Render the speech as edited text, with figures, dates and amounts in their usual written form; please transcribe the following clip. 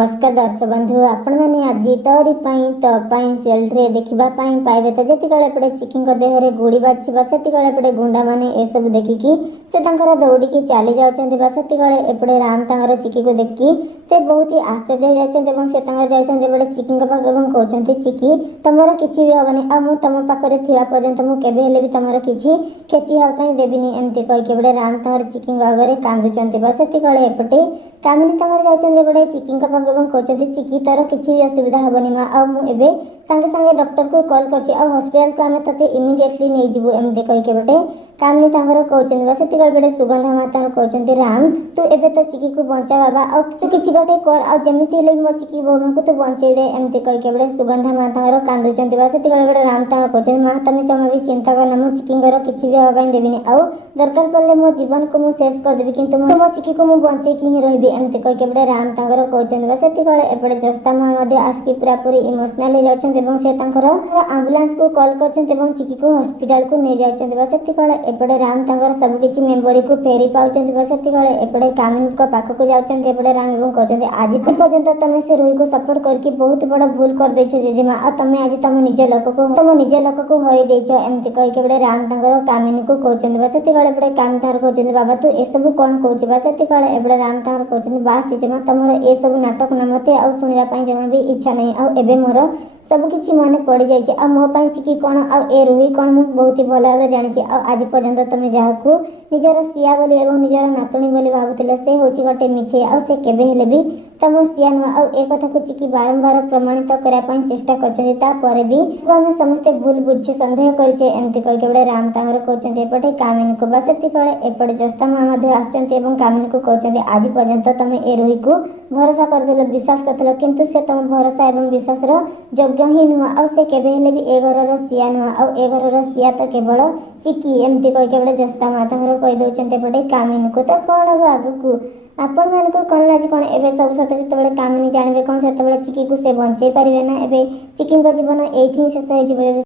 नमस्कार दर्शक बंधु आपण मैंने आज तरी सेल्रे देखा पाइबे तो जिते एपटे चिकी देहरे गुड़ी बाछा से गुंडा मैंने यह सब देखिकी से दौड़ी चली जाते एपटे राम तर चिकी को देखी से बहुत ही आश्चर्य होते जाते चिकी पाखे कहते चिकी तुम किसी भी हेनी आ मुझ तुम पाखे थी पर्यंत मुझे तुम किसी क्षति हाँपाई देविनी एमती कहीकि राम तर चिकी आगे कांदुंट से एपटे कामिनी जाते चिकी पाखे कहते चिकी तार किसी भी असुविधा हेनी माँ आ मुझे सांगे सांगे डॉक्टर को कॉल कर हॉस्पिटल को आम ते इमिडिएटली नहीं जीवु एमती कहीकि बटे कामिनी कहते से सुगंधा माता कहते राम तू एबे तो चिकी को बचा बाबा आ तू किसी गोटे कर आमती मो चिकी बोमा को तू बचे दे एमती कहीकि बड़े सुगंधा माता कांदुंट से राम कहते माँ तुम जमा भी चिंता करना मो चिकी किसी भी हाँपाई देविनी आउ दरकार पड़े मो जीवन को मुझे शेष करदेवी कि मो चिकी को मुझे बचेकी ही रही एमती कहीकि बड़े राम कहते से एपटे जस्ता माँ आसिक पूरा पूरी इमोशनाल से आंबुलांस को कॉल कर चिकी को हॉस्पिटल को नहीं जाते एपटे राम सबकि मेम्बरी को फेरी पाँच से एपटे कामिनी पाखक जाते राम कहते आज पर्यंत तुम से रूही को सपोर्ट करके बहुत बड़ा भूल कर देछ जेजेमा आ तुम आज तुम निज लोक को हर देच एमती कहीकि बड़े राम कामिनी को कहते से कामिनी कहते बाबा तू ए सब कौन कहूँ से एपटे राम कहते बास जेजेमा तुम ए सब नाटक न मत आ शुणापी जमा भी इच्छा नहीं आबे मोर सबकि मन पड़ जाए मोपाई चिकी कौन आ रूही कौन मुझे बहुत ही भल भाव जानी आज पर्यंत तुम जहाँ निजर सिया बोली और निजर नातुणी बोली भावुले से हूँ गोटे मिछे आबे भी तुम सिया नुह आ को चिकी बारंबार प्रमाणित करने चेष्टा कर भी आम समस्ते भूल बुझे सन्देह करें एमती कहीकि बड़े राम कहते एपटे कामिनी को बस एपटे जस्ता माँ आसुँच कामिनी को कहते आज पर्यंत तुम ए रूही को भरोसा कर विश्वास कर किंतु से तुम भरोसा और विश्वास योग्य ही नुह आ से केबे भी ए घर सिया नुह आ घर सिया तो केवल चिकी एमती कहीकि बड़े जस्ता माँ कहीदे एपटे कामिनी को तो कौन हम आगू आपण मानक कौन आज कौन एवं सब सत जो कामिनी जानवे कौन से चिकी को से बचे पारे ना एवं चिकी जीवन ये शेष हो।